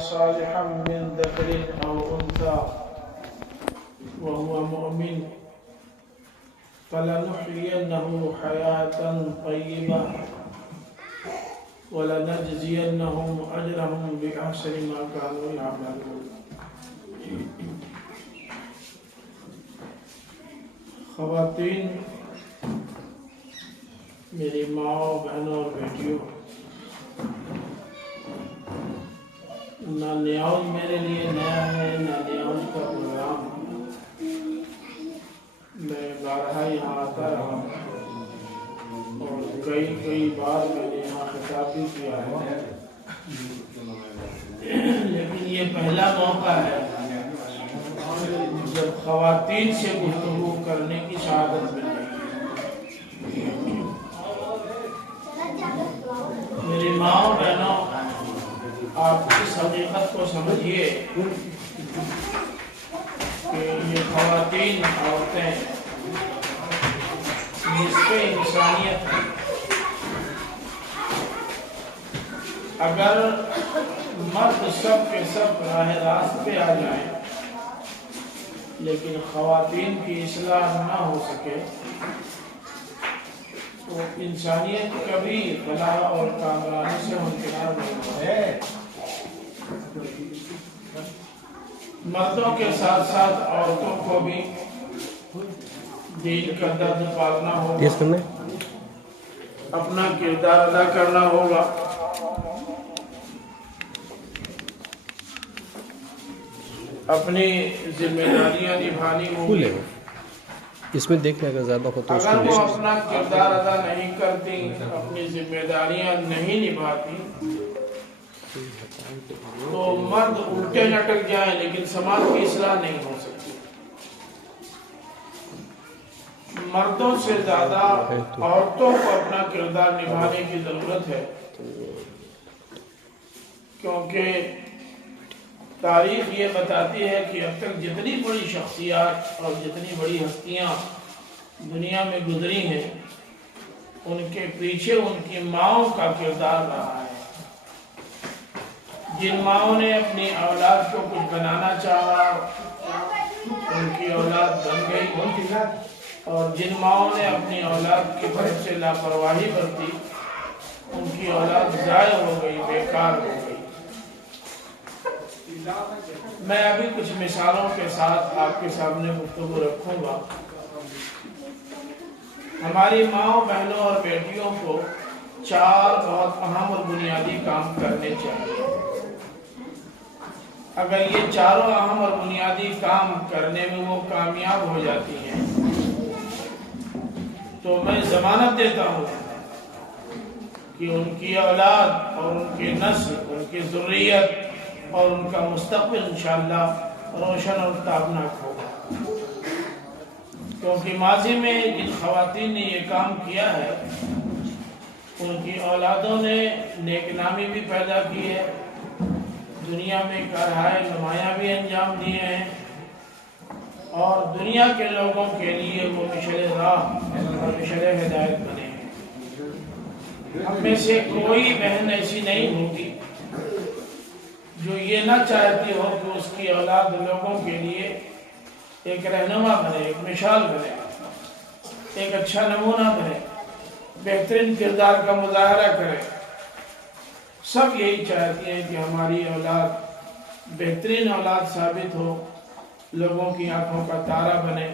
صالحا من ذكر أو أنثى وهو مؤمن فلنحيينه حياة طيبة ولنجزينهم أجرهم بأحسن ما كانوا يعملون. خواتین، میری ماں، بہنوں اور بیٹیوں، نہ نیاز میرے لیے نیا ہے نہ نیاز کا پروگرام. میں بارہا یہاں آتا رہا اور کئی بار میں نے یہاں خطاب بھی کیا ہے، لیکن یہ پہلا موقع ہے جب خواتین سے گفتگو کرنے کی سعادت مل رہی ہے. میری ماں، بہنوں، آپ اس حقیقت کو سمجھیے کہ یہ خواتین، عورتیں نصف انسانیت ہیں. اگر مرد سب کے سب راہ راست پہ آ جائیں لیکن خواتین کی اصلاح نہ ہو سکے تو انسانیت کبھی فلاح اور کامرانی سے ہمکنار نہیں ہے. مردوں کے ساتھ ساتھ عورتوں کو بھی دین کا درد پالنا ہوگا، اپنا کردار ادا کرنا ہوگا. اپنی ذمہ داریاں نبھانی ہوگی. اس میں دیکھنے اگر زیادہ ہو تو اگر وہ اپنا کردار ادا نہیں کرتی، اپنی ذمہ داریاں نہیں نبھاتی تو مرد الٹے لٹک جائیں لیکن سماج کی اصلاح نہیں ہو سکتی. مردوں سے زیادہ عورتوں کو اپنا کردار نبھانے کی ضرورت ہے، کیونکہ تاریخ یہ بتاتی ہے کہ اب تک جتنی بڑی شخصیات اور جتنی بڑی ہستیاں دنیا میں گزری ہیں ان کے پیچھے ان کی ماؤں کا کردار رہا ہے. جن ماؤں نے اپنی اولاد کو کچھ بنانا چاہا ان کی اولاد بن گئی، اور جن ماؤں نے اپنی اولاد کی طرف سے لاپرواہی برتی ان کی اولاد ضائع ہو گئی، بیکار ہو گئی. میں ابھی کچھ مثالوں کے ساتھ آپ کے سامنے گفتگو رکھوں گا. ہماری ماؤں، بہنوں اور بیٹیوں کو 4 بہت اہم اور بنیادی کام کرنے چاہیے. اگر یہ چاروں اہم اور بنیادی کام کرنے میں وہ کامیاب ہو جاتی ہیں تو میں ضمانت دیتا ہوں کہ ان کی اولاد اور ان کی نسل، ان کی ذریت اور ان کا مستقبل انشاءاللہ روشن اور تابناک ہوگا. کیونکہ ماضی میں جن خواتین نے یہ کام کیا ہے ان کی اولادوں نے نیک نامی بھی پیدا کی ہے، دنیا میں کارہائے نمایاں بھی انجام دیے ہیں، اور دنیا کے لوگوں کے لیے وہ مشعل راہ اور مشعل ہدایت بنے ہیں. ہم میں سے کوئی بہن ایسی نہیں ہوگی جو یہ نہ چاہتی ہو کہ اس کی اولاد لوگوں کے لیے ایک رہنما بنے، ایک مثال بنے، ایک اچھا نمونہ بنے، بہترین کردار کا مظاہرہ کرے. سب یہی چاہتی ہیں کہ ہماری اولاد بہترین اولاد ثابت ہو، لوگوں کی آنکھوں کا تارا بنے،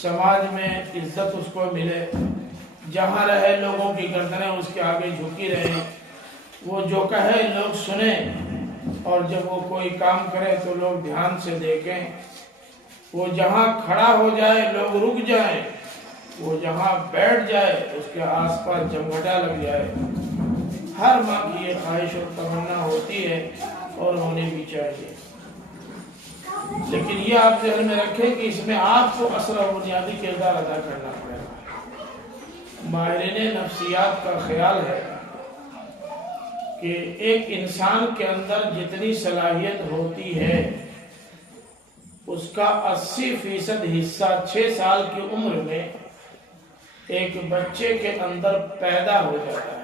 سماج میں عزت اس کو ملے، جہاں رہے لوگوں کی گردنیں اس کے آگے جھکی رہیں، وہ جو کہے لوگ سنیں، اور جب وہ کوئی کام کرے تو لوگ دھیان سے دیکھیں. وہ جہاں کھڑا ہو جائے لوگ رک جائیں، وہ جہاں بیٹھ جائے اس کے آس پاس جمگھٹا لگ جائے. ہر ماں کی یہ خواہش اور تمنا ہوتی ہے اور ہونے بھی چاہیے. لیکن یہ آپ ذہن میں رکھیں کہ اس میں آپ کو اصل اور بنیادی کردار ادا کرنا پڑے گا. ماہرین نفسیات کا خیال ہے کہ ایک انسان کے اندر جتنی صلاحیت ہوتی ہے اس کا 80% حصہ 6 سال کی عمر میں ایک بچے کے اندر پیدا ہو جاتا ہے.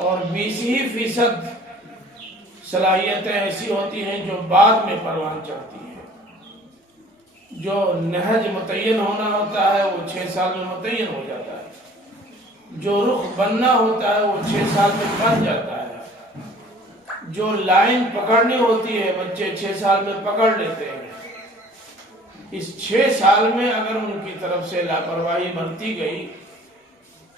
اور 20% صلاحیتیں ایسی ہوتی ہیں جو بعد میں پروان چڑھتی ہیں۔ جو نہج متعین ہونا ہوتا ہے وہ 6 سال میں متعین ہو جاتا ہے، جو رخ بننا ہوتا ہے وہ 6 سال میں بن جاتا ہے، جو لائن پکڑنی ہوتی ہے بچے 6 سال میں پکڑ لیتے ہیں۔ اس 6 سال میں اگر ان کی طرف سے لاپرواہی برتی گئی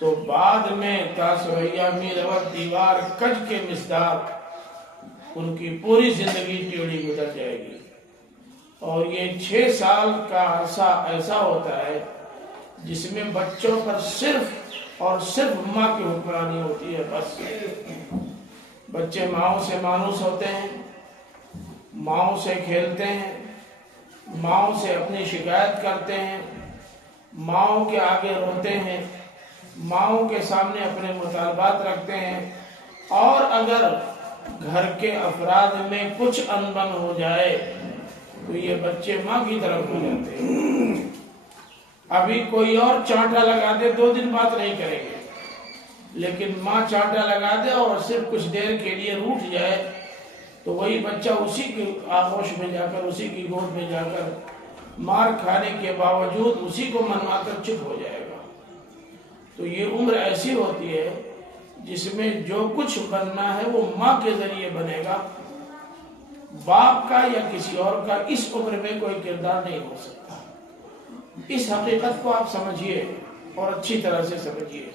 تو بعد میں تاسویہ میروت دیوار کج کے مصداق ان کی پوری زندگی ٹیڑھی گزر جائے گی۔ اور یہ 6 سال کا عرصہ ایسا ہوتا ہے جس میں بچوں پر صرف اور صرف ماں کی حکمرانی ہوتی ہے۔ بس بچے ماؤں سے مانوس ہوتے ہیں، ماؤں سے کھیلتے ہیں، ماؤں سے اپنی شکایت کرتے ہیں، ماؤں کے آگے روتے ہیں، ماؤں کے سامنے اپنے مطالبات رکھتے ہیں، اور اگر گھر کے افراد میں کچھ انبن ہو جائے تو یہ بچے ماں کی طرف ہو جاتے ہیں۔ ابھی کوئی اور چانٹا لگا دے 2 دن بات نہیں کریں گے، لیکن ماں چانٹا لگا دے اور صرف کچھ دیر کے لیے روٹھ جائے تو وہی بچہ اسی کی آغوش میں جا کر، اسی کی گود میں جا کر مار کھانے کے باوجود اسی کو منوا کر چپ ہو جائے گا۔ تو یہ عمر ایسی ہوتی ہے جس میں جو کچھ بننا ہے وہ ماں کے ذریعے بنے گا، باپ کا یا کسی اور کا اس عمر میں کوئی کردار نہیں ہو سکتا۔ اس حقیقت کو آپ سمجھیے اور اچھی طرح سے سمجھیے۔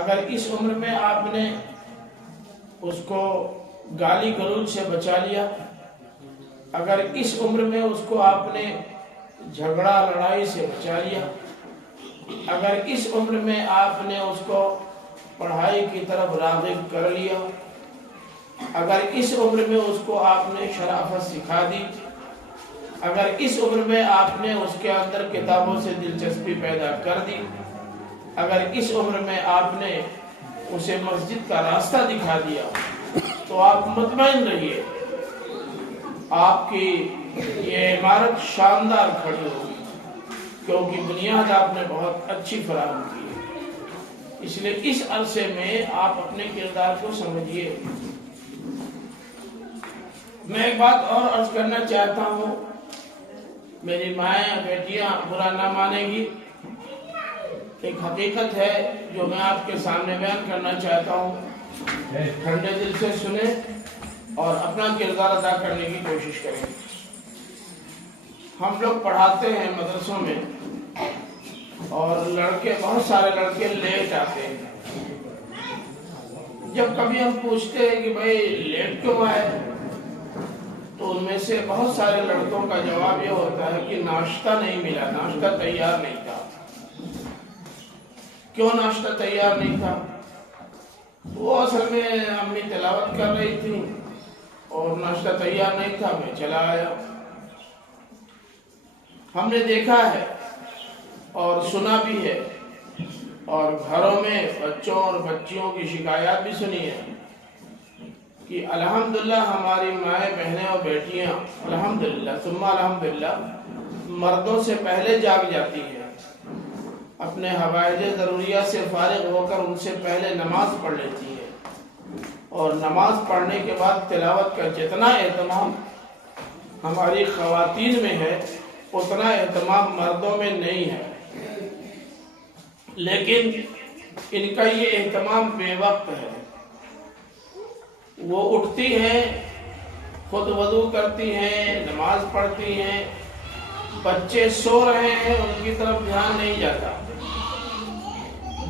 اگر اس عمر میں آپ نے اس کو گالی گلوچ سے بچا لیا، اگر اس عمر میں اس کو آپ نے جھگڑا لڑائی سے بچا لیا، اگر اس عمر میں آپ نے اس کو پڑھائی کی طرف راغب کر لیا، اگر اس عمر میں اس کو آپ نے شرافت سکھا دی، اگر اس عمر میں آپ نے اس کے اندر کتابوں سے دلچسپی پیدا کر دی، اگر اس عمر میں آپ نے اسے مسجد کا راستہ دکھا دیا، تو آپ مطمئن رہیے آپ کی یہ عمارت شاندار کھڑی ہوگی، کیونکہ بنیاد آپ نے بہت اچھی فراہم کی ہے۔ اس لیے اس عرصے میں آپ اپنے کردار کو سمجھیے۔ میں ایک بات اور عرض کرنا چاہتا ہوں، میری مائیں بیٹیاں برا نہ مانے گی، ایک حقیقت ہے جو میں آپ کے سامنے بیان کرنا چاہتا ہوں، ٹھنڈے دل سے سنیں اور اپنا کردار ادا کرنے کی کوشش کریں۔ ہم لوگ پڑھاتے ہیں مدرسوں میں اور لڑکے، بہت سارے لڑکے لیٹ آتے ہیں۔ جب کبھی ہم پوچھتے ہیں کہ بھائی لیٹ کیوں آئے، تو ان میں سے بہت سارے لڑکوں کا جواب یہ ہوتا ہے کہ ناشتہ نہیں ملا، ناشتہ تیار نہیں تھا۔ کیوں ناشتہ تیار نہیں تھا؟ وہ اصل میں امی تلاوت کر رہی تھی اور ناشتہ تیار نہیں تھا، میں چلا آیا۔ ہم نے دیکھا ہے اور سنا بھی ہے، اور گھروں میں بچوں اور بچیوں کی شکایات بھی سنی ہے کہ الحمدللہ ہماری مائیں بہنیں اور بیٹیاں الحمدللہ ثم الحمدللہ مردوں سے پہلے جاگ جاتی ہیں، اپنے حوائج ضروریات سے فارغ ہو کر ان سے پہلے نماز پڑھ لیتی ہے، اور نماز پڑھنے کے بعد تلاوت کا جتنا اہتمام ہماری خواتین میں ہے اتنا اہتمام مردوں میں نہیں ہے۔ لیکن ان کا یہ اہتمام بے وقت ہے۔ وہ اٹھتی ہیں، خود وضو کرتی ہیں، نماز پڑھتی ہیں، بچے سو رہے ہیں ان کی طرف دھیان نہیں جاتا۔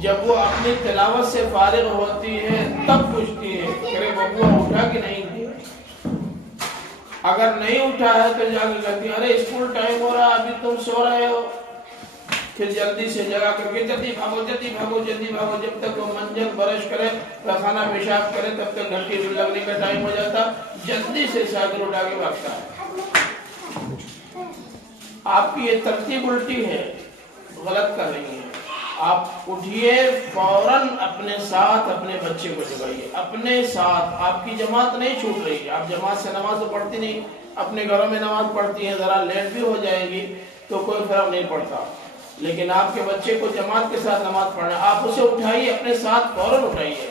جب وہ اپنی تلاوت سے فارغ ہوتی ہے تب پوچھتی ہے کہ ببوا اٹھا کہ نہیں؟ اگر نہیں اٹھا ہے تو جا کے کہتی ہے ارے اسکول ٹائم ہو رہا، ابھی تم سو رہے ہو۔ پھر جلدی سے جگا کر کے جلدی بھاگو جلدی بھاگو جلدی بھاگو، جب تک وہ منجن برش کرے، پخانہ پیشاب کرے، تب تک گھر کی لگنے کا ٹائم ہو جاتا، جلدی سے سائیکل اٹھا کے بھاگتا ہے۔ آپ کی یہ ترتیب الٹی ہے، غلط کر رہی ہے۔ آپ اٹھیے، فوراً اپنے ساتھ اپنے بچے کو جگائیے، اپنے ساتھ۔ آپ کی جماعت نہیں چھوٹ رہی ہے، آپ جماعت سے نماز تو پڑھتی نہیں، اپنے گھروں میں نماز پڑھتی ہیں، ذرا لیٹ بھی ہو جائے گی تو کوئی فرق نہیں پڑتا، لیکن آپ کے بچے کو جماعت کے ساتھ نماز پڑھنا، آپ اسے اٹھائیے، اپنے ساتھ فوراً اٹھائیے۔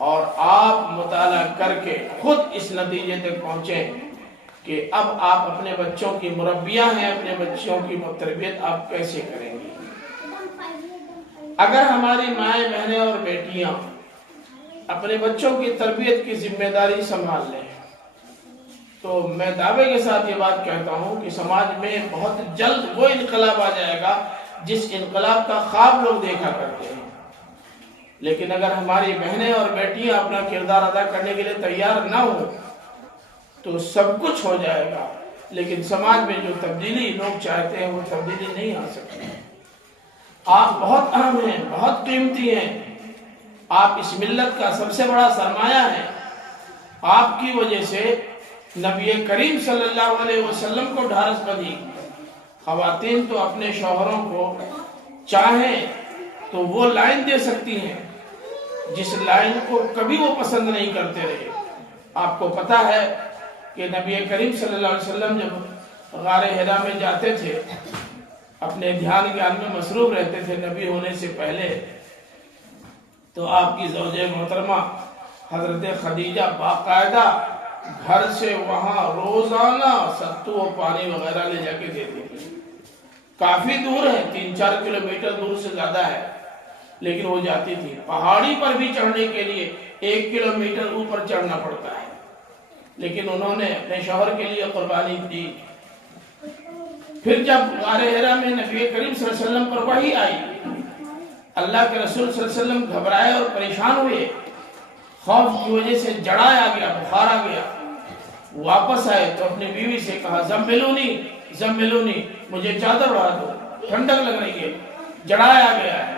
اور آپ مطالعہ کر کے خود اس نتیجے تک پہنچیں کہ اب آپ اپنے بچوں کی مربیاں ہیں، اپنے بچوں کی تربیت آپ کیسے کریں گی۔ اگر ہماری مائیں بہنیں اور بیٹیاں اپنے بچوں کی تربیت کی ذمہ داری سنبھال لیں تو میں دعوے کے ساتھ یہ بات کہتا ہوں کہ سماج میں بہت جلد وہ انقلاب آ جائے گا جس انقلاب کا خواب لوگ دیکھا کرتے ہیں۔ لیکن اگر ہماری بہنیں اور بیٹیاں اپنا کردار ادا کرنے کے لیے تیار نہ ہوں تو سب کچھ ہو جائے گا، لیکن سماج میں جو تبدیلی لوگ چاہتے ہیں وہ تبدیلی نہیں آ سکتی۔ آپ بہت اہم ہیں، بہت قیمتی ہیں، آپ اس ملت کا سب سے بڑا سرمایہ ہیں۔ آپ کی وجہ سے نبی کریم صلی اللہ علیہ وسلم کو ڈھارس بندھی۔ خواتین تو اپنے شوہروں کو چاہیں تو وہ لائن دے سکتی ہیں جس لائن کو کبھی وہ پسند نہیں کرتے رہے۔ آپ کو پتا ہے کہ نبی کریم صلی اللہ علیہ وسلم جب غار حرا میں جاتے تھے، اپنے دھیان گیان میں مصروف رہتے تھے نبی ہونے سے پہلے، تو آپ کی زوجہ محترمہ حضرت خدیجہ باقاعدہ گھر سے وہاں روزانہ ستو و پانی وغیرہ لے جا کے دیتی تھی۔ کافی دور ہے، 3-4 کلومیٹر دور سے زیادہ ہے، لیکن وہ جاتی تھی۔ پہاڑی پر بھی چڑھنے کے لیے 1 کلومیٹر اوپر چڑھنا پڑتا ہے، لیکن انہوں نے اپنے شوہر کے لیے قربانی دی۔ پھر جب غار حرا میں نبی کریم صلی اللہ علیہ وسلم پر وحی آئی، اللہ کے رسول صلی اللہ علیہ وسلم گھبرائے اور پریشان ہوئے، خوف کی وجہ سے جڑائے آ گیا، بخار آ گیا۔ واپس آئے تو اپنی بیوی سے کہا زملونی زملونی، مجھے چادر اڑا دو، ٹھنڈک لگ رہی ہے، جڑائے آ گیا ہے۔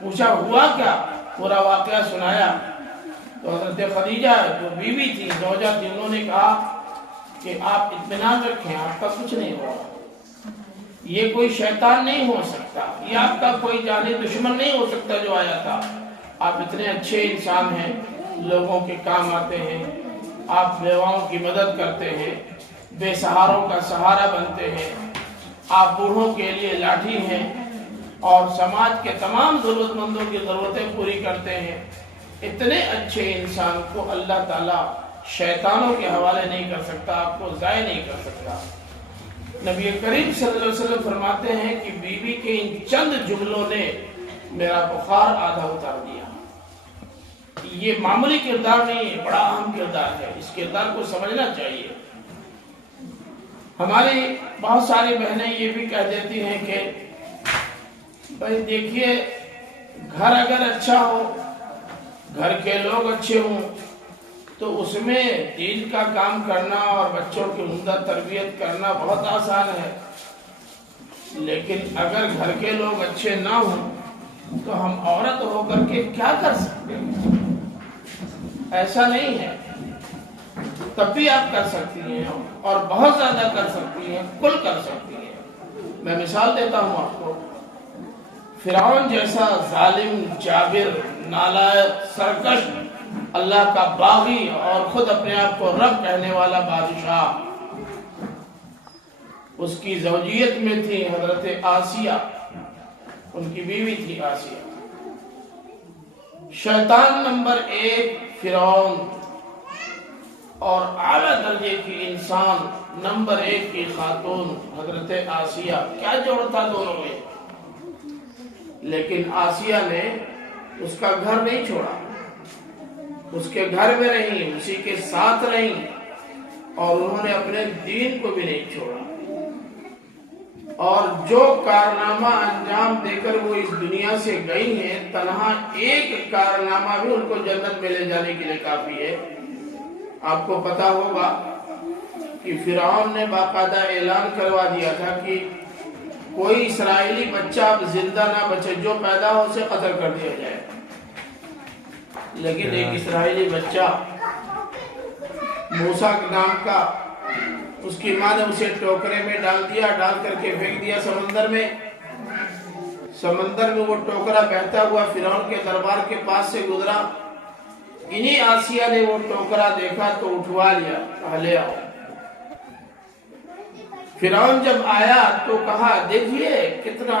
پوچھا ہوا کیا، پورا واقعہ سنایا تو حضرت خدیجہ جو بیوی تھی، زوجہ تھی، انہوں نے کہا کہ آپ اطمینان رکھیں، آپ کا کچھ نہیں ہوگا، یہ کوئی شیطان نہیں ہو سکتا، یہ آپ کا کوئی جانی دشمن نہیں ہو سکتا جو آیا تھا۔ آپ اتنے اچھے انسان ہیں، لوگوں کے کام آتے ہیں، آپ بیواؤں کی مدد کرتے ہیں، بے سہاروں کا سہارا بنتے ہیں، آپ بوڑھوں کے لیے لاٹھی ہیں اور سماج کے تمام ضرورت مندوں کی ضرورتیں پوری کرتے ہیں۔ اتنے اچھے انسان کو اللہ تعالیٰ شیطانوں کے حوالے نہیں کر سکتا، آپ کو ضائع نہیں کر سکتا۔ نبی کریم صلی اللہ علیہ وسلم فرماتے ہیں کہ بیوی کے ان چند جملوں نے میرا بخار آدھا اتار دیا۔ یہ معمولی کردار نہیں ہے، بڑا اہم کردار ہے، اس کردار کو سمجھنا چاہیے۔ ہماری بہت ساری بہنیں یہ بھی کہہ دیتی ہیں کہ بھائی دیکھیے، گھر اگر اچھا ہو، گھر کے لوگ اچھے ہوں تو اس میں دین کا کام کرنا اور بچوں کی عمدہ تربیت کرنا بہت آسان ہے، لیکن اگر گھر کے لوگ اچھے نہ ہوں تو ہم عورت ہو کر کے کیا کر سکتے ہیں؟ ایسا نہیں ہے، تب بھی آپ کر سکتی ہیں اور بہت زیادہ کر سکتی ہیں، کل کر سکتی ہیں۔ میں مثال دیتا ہوں آپ کو، فرعون جیسا ظالم، جابر، نالائق، سرکش، اللہ کا باغی اور خود اپنے آپ کو رب کہنے والا بادشاہ، اس کی زوجیت میں تھی حضرت آسیہ، ان کی بیوی تھی آسیہ۔ شیطان نمبر 1 فرعون اور اعلیٰ درجے کی انسان نمبر 1 کی خاتون حضرت آسیہ، کیا جوڑ تھا دونوں میں؟ لیکن آسیہ نے اس کا گھر نہیں چھوڑا، اس کے گھر میں رہی، اسی کے ساتھ رہی اور انہوں نے اپنے دین کو بھی نہیں چھوڑا، اور جو کارنامہ انجام دے کر وہ اس دنیا سے گئی ہیں، تنہا ایک کارنامہ بھی ان کو جنت میں لے جانے کے لیے کافی ہے۔ آپ کو پتا ہوگا کہ فرعون نے باقاعدہ اعلان کروا دیا تھا کہ کوئی اسرائیلی بچہ اب زندہ نہ بچے، جو پیدا ہو اسے قتل کر دیا جائے۔ لیکن ایک اسرائیلی بچہ موسیٰ کے نام کا، اس کی ماں نے اسے ٹوکرے میں ڈال دیا، ڈال کر کے پھینک دیا سمندر میں۔ سمندر میں وہ ٹوکرا بہتا ہوا فرعون کے دربار کے پاس سے گزرا، انہی آسیہ نے وہ ٹوکرا دیکھا تو اٹھوا لیا، کہا لے آؤ۔ فرعون جب آیا تو کہا دیکھیے کتنا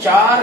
4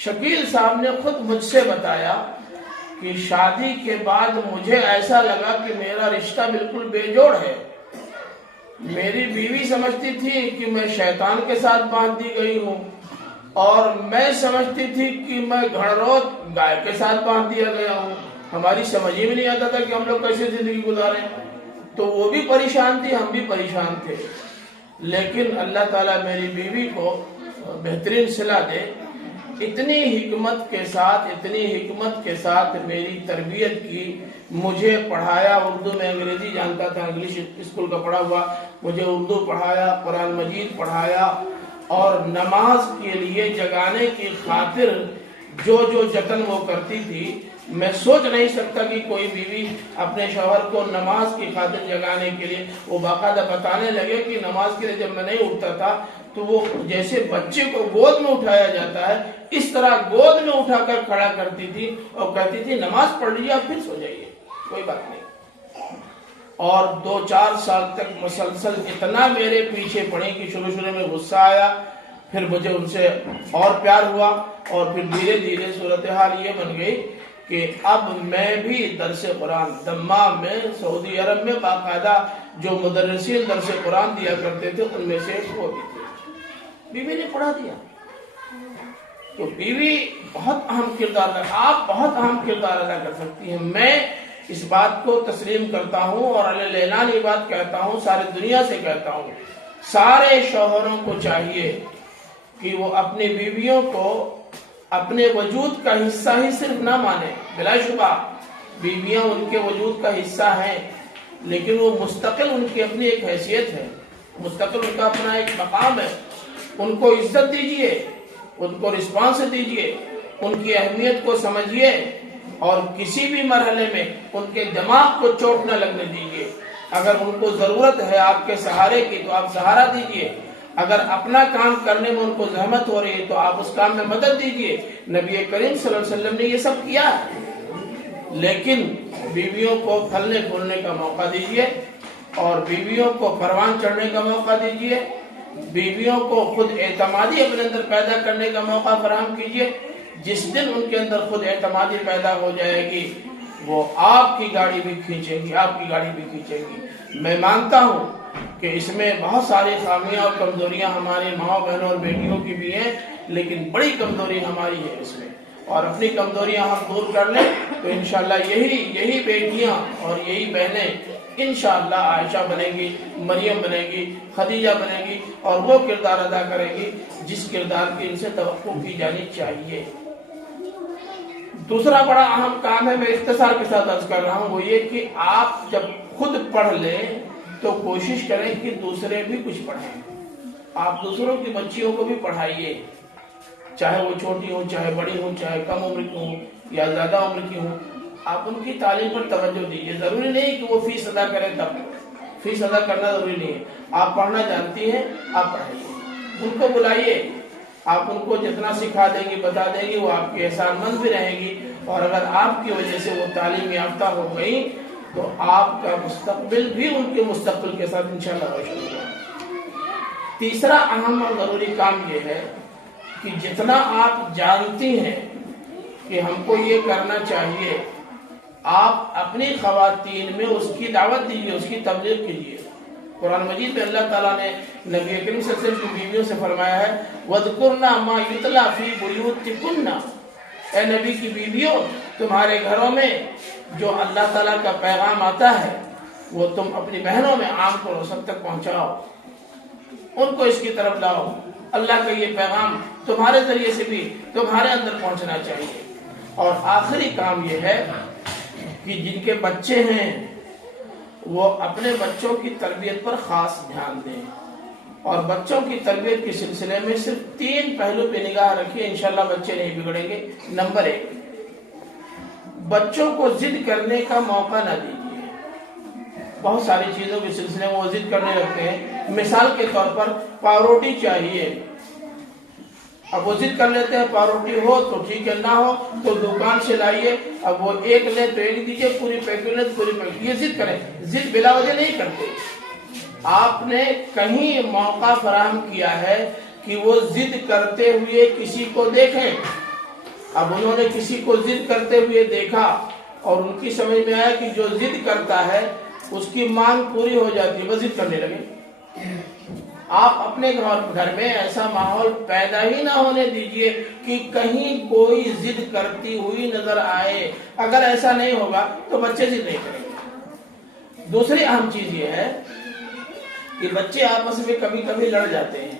شکیل صاحب نے خود مجھ سے بتایا کہ شادی کے بعد مجھے ایسا لگا کہ میرا رشتہ بالکل بے جوڑ ہے. میری بیوی سمجھتی تھی کہ میں شیطان کے ساتھ باندھ دی گئی ہوں، اور میں سمجھتی تھی کہ میں گھڑروت گائے کے ساتھ باندھ دیا گیا ہوں. ہماری سمجھ ہی میں نہیں آتا تھا کہ ہم لوگ کیسے زندگی گزاریں. تو وہ بھی پریشان تھی، ہم بھی پریشان تھے. لیکن اللہ تعالیٰ میری بیوی کو بہترین صلح دے، اتنی حکمت کے ساتھ میری تربیت کی. مجھے پڑھایا، اردو میں انگریزی جانتا تھا، انگلش اسکول کا پڑھا ہوا، مجھے اردو پڑھایا، قرآن مجید پڑھایا، اور نماز کے لیے جگانے کی خاطر جو جتن وہ کرتی تھی، میں سوچ نہیں سکتا کہ کوئی بیوی اپنے شوہر کو نماز کی خاطر جگانے کے لیے. وہ باقاعدہ بتانے لگے کہ نماز کے لیے جب میں نہیں اٹھتا تھا تو وہ جیسے بچے کو گود میں اٹھایا جاتا ہے اس طرح گود میں اٹھا کر کھڑا کرتی تھی اور کہتی تھی نماز پڑھ لیجیے آپ پھر سو جائیے، کوئی بات نہیں. اور 2-4 سال تک مسلسل اتنا میرے پیچھے پڑی کہ شروع میں غصہ آیا، پھر مجھے ان سے اور پیار ہوا، اور پھر دھیرے دھیرے صورتحال یہ بن گئی کہ اب میں بھی درس قرآن دمام میں سعودی عرب میں باقاعدہ جو مدرسین درس قرآن دیا کرتے تھے ان میں سے ایک ہوتی تھی. بیوی نے پڑھا دیا. تو بیوی بہت اہم کردار ہے، آپ بہت اہم کردار ادا کر سکتی ہیں. میں اس بات کو تسلیم کرتا ہوں اور علی الاعلان یہ بات کہتا ہوں، ساری دنیا سے کہتا ہوں، سارے شوہروں کو چاہیے کہ وہ اپنی بیویوں کو اپنے وجود کا حصہ ہی صرف نہ مانے. بلا شبہ بیویاں ان کے وجود کا حصہ ہیں، لیکن وہ مستقل ان کی اپنی ایک حیثیت ہے، مستقل ان کا اپنا ایک مقام ہے. ان کو عزت دیجئے، ان کو رسپانس دیجئے، ان کی اہمیت کو سمجھیے، اور کسی بھی مرحلے میں ان کے دماغ کو چوٹ نہ لگنے دیجئے. اگر ان کو ضرورت ہے آپ کے سہارے کی تو آپ سہارا دیجئے. اگر اپنا کام کرنے میں ان کو زحمت ہو رہی ہے تو آپ اس کام میں مدد دیجئے. نبی کریم صلی اللہ علیہ وسلم نے یہ سب کیا ہے. لیکن بیویوں کو پھلنے پھولنے کا موقع دیجئے، اور بیویوں کو پروان چڑھنے کا موقع دیجئے، بیویوں کو خود اعتمادی اپنے اندر پیدا کرنے کا موقع فراہم کیجئے. جس دن ان کے اندر خود اعتمادی پیدا ہو جائے گی وہ آپ کی گاڑی بھی کھینچے گی، آپ کی گاڑی بھی کھینچے گی. میں مانتا ہوں کہ اس میں بہت ساری خامیاں اور کمزوریاں ہماری ماں بہنوں اور بیٹیوں کی بھی ہیں، لیکن بڑی کمزوری ہماری ہے اس میں. اور اپنی کمزوریاں ہم دور کر لیں تو انشاءاللہ یہی بیٹیاں اور یہی بہنیں انشاءاللہ عائشہ بنے گی، مریم بنے گی، خدیجہ بنے گی، اور وہ کردار ادا کرے گی جس کردار کی ان سے توقع کی جانی چاہیے. دوسرا بڑا اہم کام ہے، میں اختصار کے ساتھ عرض کر رہا ہوں، وہ یہ کہ آپ جب خود پڑھ لیں تو کوشش کریں کہ دوسرے بھی کچھ پڑھیں. آپ دوسروں کی بچیوں کو بھی پڑھائیے، چاہے وہ چھوٹی ہوں، چاہے بڑی ہوں، چاہے کم عمر کی ہوں یا زیادہ عمر کی ہوں. آپ ان کی تعلیم پر توجہ دیجیے. ضروری نہیں کہ وہ فیس ادا کریں، تب فیس ادا کرنا ضروری نہیں ہے. آپ پڑھنا جانتی ہیں، آپ پڑھائیے. ان کو بلائیے، آپ ان کو جتنا سکھا دیں گی، بتا دیں گی، وہ آپ کے احسان مند بھی رہیں گی. اور اگر آپ کی وجہ سے وہ تعلیم یافتہ ہو گئی تو آپ کا مستقبل بھی ان کے مستقبل کے ساتھ انشاءاللہ روشن ہوگا. تیسرا اہم اور ضروری کام یہ ہے کہ جتنا آپ جانتی ہیں کہ ہم کو یہ کرنا چاہیے، آپ اپنی خواتین میں اس کی دعوت دیجیے، اس کی تبلیغ کیجیے. قرآن مجید میں اللہ تعالیٰ نے نبی کریم صلی اللہ علیہ وسلم کی بیویوں سے فرمایا ہے وَذْكُرْنَا مَا يُتْلَى فِي بُيُوتِكُنَّ. اے نبی کی بیویوں، تمہارے گھروں میں جو اللہ تعالیٰ کا پیغام آتا ہے وہ تم اپنی بہنوں میں عام کرو، سب تک پہنچاؤ، ان کو اس کی طرف لاؤ. اللہ کا یہ پیغام تمہارے ذریعے سے بھی تمہارے اندر پہنچنا چاہیے. اور آخری کام یہ ہے کہ جن کے بچے ہیں وہ اپنے بچوں کی تربیت پر خاص دھیان دیں، اور بچوں کی تربیت کے سلسلے میں صرف 3 پہلو پہ نگاہ رکھیے، انشاءاللہ بچے نہیں بگڑیں گے. نمبر 1، بچوں کو ضد کرنے کا موقع نہ دیجیے. بہت ساری چیزوں کے سلسلے میں وہ ضد کرنے لگتے ہیں. مثال کے طور پر پاروٹی چاہیے، اب وہ ضد کر لیتے ہیں پاروٹی ہو تو ٹھیک ہے، نہ ہو تو دکان سے لائیے. اب وہ ایک لے تو ایک دیجیے، پوری پیکنگ لے تو پوری پیکنگ. یہ ضد کریں، ضد بلا وجہ نہیں کرتے. آپ نے کہیں موقع فراہم کیا ہے کہ وہ ضد کرتے ہوئے کسی کو دیکھیں اب انہوں نے کسی کو ضد کرتے ہوئے دیکھا اور ان کی سمجھ میں آیا کہ جو ضد کرتا ہے اس کی مانگ پوری ہو جاتی ہے، وہ ضد کرنے لگے۔ آپ اپنے گھر میں ایسا ماحول پیدا ہی نہ ہونے دیجئے کہ کہیں کوئی ضد کرتی ہوئی نظر آئے۔ اگر ایسا نہیں ہوگا تو بچے ضد نہیں کریں گے۔ دوسری اہم چیز یہ ہے کہ بچے آپس میں کبھی کبھی لڑ جاتے ہیں،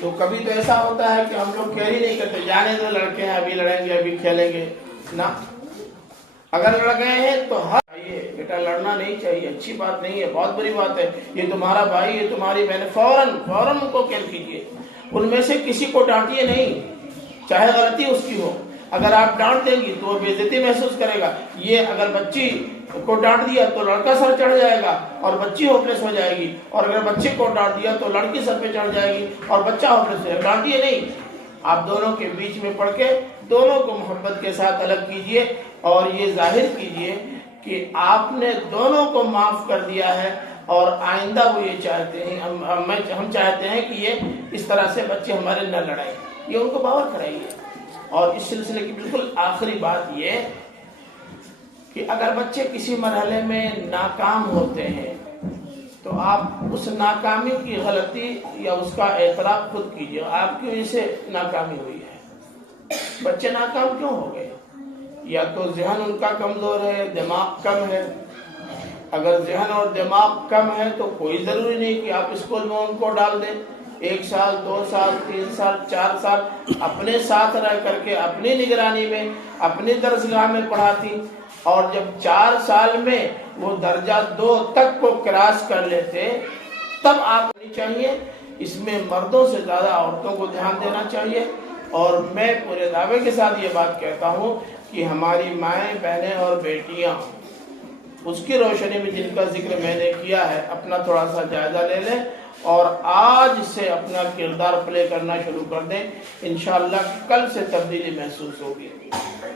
تو کبھی تو ایسا ہوتا ہے کہ ہم لوگ کیئر ہی نہیں کرتے، جانے دو لڑکے ہیں، ابھی لڑیں گے، ابھی کھیلیں گے نا۔ اگر لڑ گئے ہیں تو بیٹا لڑنا نہیں چاہیے، اچھی بات نہیں ہے، بہت بری بات ہے، یہ تمہارا بھائی، یہ تمہاری بہن، فوراً ان کو کیئر کیجیے۔ ان میں سے کسی کو ڈانٹیے نہیں، چاہے غلطی اس کی ہو۔ اگر آپ ڈانٹ دیں گی تو وہ بے عزتی محسوس کرے گا۔ یہ اگر بچی کو ڈانٹ دیا تو لڑکا سر چڑھ جائے گا اور بچی ہوپلیس ہو جائے گی، اور اگر بچے کو ڈانٹ دیا تو لڑکی سر پہ چڑھ جائے گی اور بچہ ہوپلیس ہو جائے گا۔ ڈانٹیے نہیں، آپ دونوں کے بیچ میں پڑھ کے دونوں کو محبت کے ساتھ الگ کیجیے اور یہ ظاہر کیجیے کہ آپ نے دونوں کو معاف کر دیا ہے، اور آئندہ وہ یہ چاہتے ہیں، ہم چاہتے ہیں کہ یہ اس طرح سے بچے ہمارے نہ لڑائیں، یہ ان کو باور کرائیے۔ اور اس سلسلے کی بالکل آخری بات یہ کہ اگر بچے کسی مرحلے میں ناکام ہوتے ہیں تو آپ اس ناکامی کی غلطی یا اس کا اعتراف خود کیجیے، آپ کی وجہ سے ناکامی ہوئی ہے۔ بچے ناکام کیوں ہو گئے؟ یا تو ذہن ان کا کمزور ہے، دماغ کم ہے۔ اگر ذہن اور دماغ کم ہے تو کوئی ضروری نہیں کہ آپ اسکول میں ان کو ڈال دیں۔ 1 سال 2 سال 3 سال 4 سال اپنے ساتھ رہ کر کے اپنی نگرانی میں اپنی درسگاہ میں پڑھاتی، اور جب 4 سال میں وہ درجہ 2 تک کو کراس کر لیتے تب آپ ہونی چاہیے۔ اس میں مردوں سے زیادہ عورتوں کو دھیان دینا چاہیے۔ اور میں پورے دعوے کے ساتھ یہ بات کہتا ہوں کہ ہماری مائیں، بہنیں اور بیٹیاں اس کی روشنی میں جن کا ذکر میں نے کیا ہے اپنا تھوڑا سا جائزہ لے لیں اور آج سے اپنا کردار پلے کرنا شروع کر دیں۔ انشاءاللہ کل سے تبدیلی محسوس ہوگی۔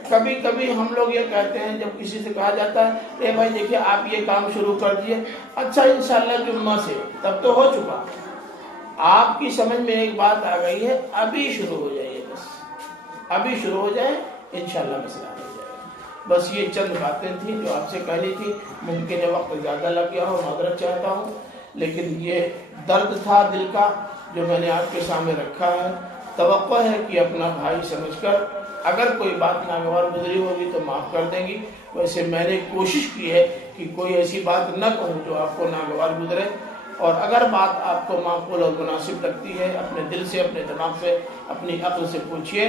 کبھی کبھی ہم لوگ یہ کہتے ہیں، جب کسی سے کہا جاتا ہے اے بھائی دیکھیے آپ یہ کام شروع کر دیے، اچھا انشاءاللہ جمعہ سے، تب تو ہو چکا۔ آپ کی سمجھ میں ایک بات آ گئی ہے، ابھی شروع ہو جائیے، بس ابھی شروع ہو جائے، انشاءاللہ مسئلہ ہو جائے گا۔ بس یہ چند باتیں تھیں جو آپ سے کہنی تھی۔ ممکن ہے وقت زیادہ لگ گیا ہو، معذرت چاہتا ہوں، لیکن یہ درد تھا دل کا جو میں نے آپ کے سامنے رکھا ہے۔ توقع ہے کہ اپنا بھائی سمجھ کر اگر کوئی بات ناگوار گزری ہوگی تو معاف کر دیں گی۔ ویسے میں نے کوشش کی ہے کہ کوئی ایسی بات نہ کہوں جو آپ کو ناگوار گزرے، اور اگر بات آپ کو معقول اور مناسب لگتی ہے اپنے دل سے، اپنے دماغ سے، اپنی عقل سے پوچھیے،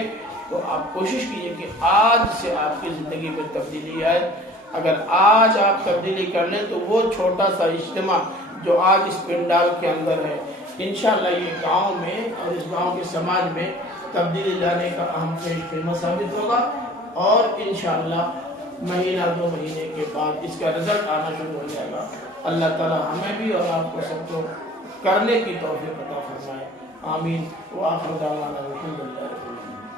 تو آپ کوشش کیجئے کہ آج سے آپ کی زندگی میں تبدیلی آئے۔ اگر آج آپ تبدیلی کر لیں تو وہ چھوٹا سا اجتماع جو آج اس پنڈال کے اندر ہے، انشاءاللہ یہ گاؤں میں اور اس گاؤں کے سماج میں تبدیلی لانے کا اہم پیش ثابت ہوگا، اور انشاءاللہ مہینہ 2 مہینے کے بعد اس کا رزلٹ آنا شروع ہو جائے گا۔ اللہ تعالی ہمیں بھی اور آپ کو سب کو کرنے کی توفیق عطا فرمائے، آمین۔ وآخر دعوانا الحمدللہ رب العالمین۔